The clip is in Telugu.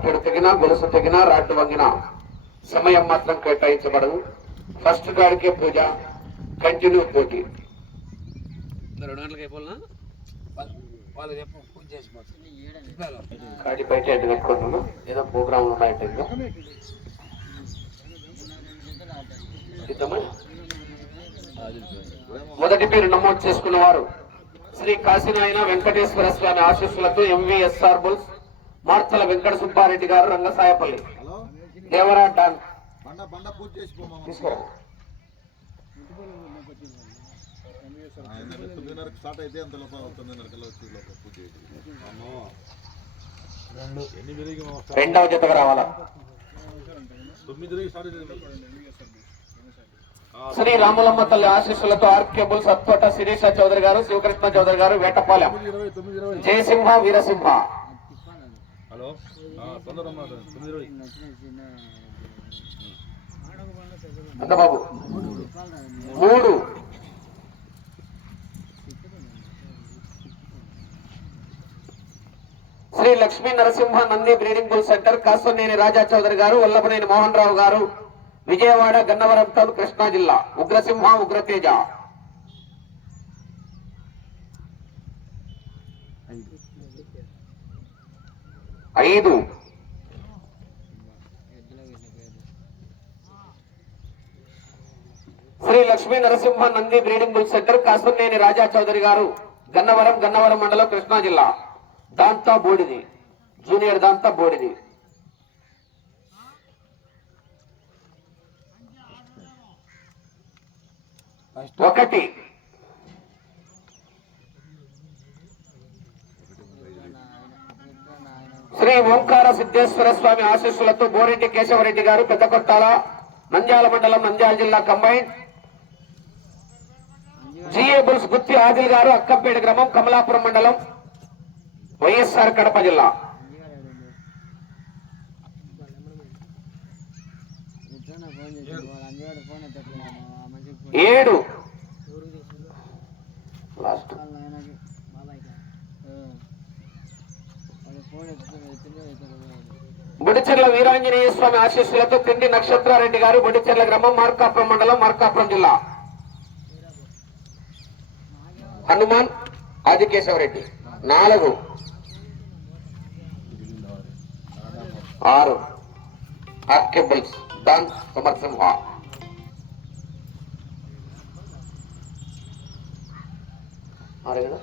లాకెట్ తెగినా గొలుసు తెగినా రాడ్డు వంగినా సమయం మాత్రం కేటాయించబడదు. ఫస్ట్ గాడికే పూజ, కంటిన్యూ పోటీ. 2 గంటలకు అయిపోయినా కాడి బయట ఎండ పెట్టుకుంటున్నాను. ఏదో ప్రోగ్రాంలు ఉన్నాయంటే మొదటి పేరు నమోదు చేసుకున్న వారు శ్రీ కాశీనాయన వెంకటేశ్వర స్వామి ఆశీస్సులతో ఎంవీఎస్ఆర్ బుల్స్ మార్చల వెంకట సుబ్బారెడ్డి గారు, రంగసాయపల్లి. దేవరా డాన్ తీసుకోరా. రెండవ జతగా రావాలా. శ్రీ రాములమ్మ తల్లి ఆశీస్సులతో ఆర్కే బుల్స్ అత్తోట శిరీష చౌదరి గారు, శివకృష్ణ చౌదరి గారు, వేటపాలెం. జయసింహ వీరసింహ. బాబు 3. Shri Lakshmi Narasimha Nandi breeding bull centre, Kasuneni Raja Chowdary garu, Vallabhaneni Mohan Rao గారు, విజయవాడ గన్నవరం టౌన్, కృష్ణా జిల్లా. Ugrasimha Ugrateja. 5. Shri Lakshmi Narasimha Nandi breeding bull centre, Kasuneni Raja Chowdary garu, Gannavaram మండలం, కృష్ణా జిల్లా. దాంతా బోడిది, జూనియర్ దాంతా బోడిది. 1. శ్రీ ఓంకార సిద్ధేశ్వర స్వామి ఆశీస్సులతో బోరెడ్డి కేశవరెడ్డి గారు, పెద్దకొట్టాల, నంద్యాల మండలం, నంద్యాల జిల్లా combine. GA bulls Gutti Adil garu, Akkampeta గ్రామం, కమలాపురం మండలం, వైఎస్ఆర్ కడప జిల్లా. 7. లాస్ట్ బుడిచెర్ల వీరాంజనేయ స్వామి ఆశీస్సులతో తిండి నక్షత్రారెడ్డి గారు, బుడిచెర్ల గ్రామం, మార్కాపురం మండలం, మార్కాపురం జిల్లా. Hanuman Adikesavareddy. 4. 6. RK bulls don Samarsimha. కదా